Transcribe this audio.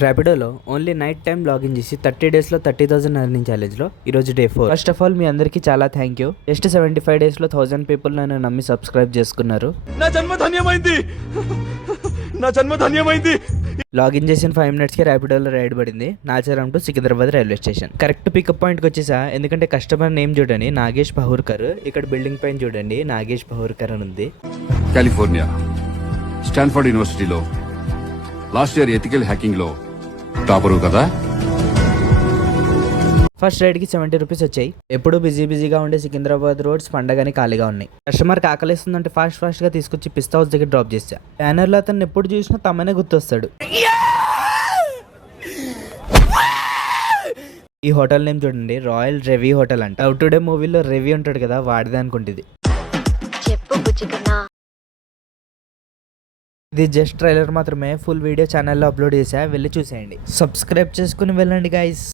ర్యాపిడోలో only night time login చేసి 30 డేస్లో 30,000 earning ఛాలెంజ్లో ఈరోజు డే 4. ఫస్ట్ ఆఫ్ ఆల్ మీ అందరికీ చాలా థ్యాంక్ యూ. జస్ట్ 75 డేస్లో 1000 పీపుల్ నన్ను నమ్మి సబ్స్క్రైబ్ చేసుకున్నారు. నా జన్మ ధన్యమైంది, నా జన్మ ధన్యమైంది. లాగిన్ చేసిన 5 మినిట్స్కి ర్యాపిడోలో రైడ్ పడింది Nacharam to Secunderabad railway station. Correct pickup పాయింట్కి వచ్చేసా. ఎందుకంటే కస్టమర్ నేమ్ చూడండి నాగేష్ పహూర్కర్, ఇక్కడ బిల్డింగ్ పైన చూడండి నాగేష్ పహూర్కర్ అని ఉంది. కాలిఫోర్నియా స్టాన్ఫర్డ్ యూనివర్సిటీలో లాస్ట్ ఇయర్ ఎథికల్ హ్యాకింగ్ లో టాపరు కదా. ఫస్ట్ రైడ్కి 70 రూపీస్ వచ్చాయి. ఎప్పుడు బిజీగా ఉండే సికింద్రాబాద్ రోడ్స్ పండగని ఖాళీగా ఉన్నాయి. కస్టమర్కి ఆకలిస్తుందంటే ఫాస్ట్గా తీసుకొచ్చి పిస్తా హౌస్ దగ్గర డ్రాప్ చేశా. బ్యానర్లో అతను ఎప్పుడు చూసినా తమనే గుర్తొస్తాడు. ఈ హోటల్ నేమ్ చూడండి రాయల్ రెవీ హోటల్ అంట. లవ్ టుడే మూవీలో రెవీ ఉంటాడు కదా వాడిదే అనుకుంటుంది. ఇది జస్ట్ ట్రైలర్ మాత్రమే. ఫుల్ వీడియో ఛానల్లో అప్లోడ్ చేసా, వెళ్ళి చూసేయండి. సబ్స్క్రైబ్ చేసుకుని వెళ్ళండి గైస్.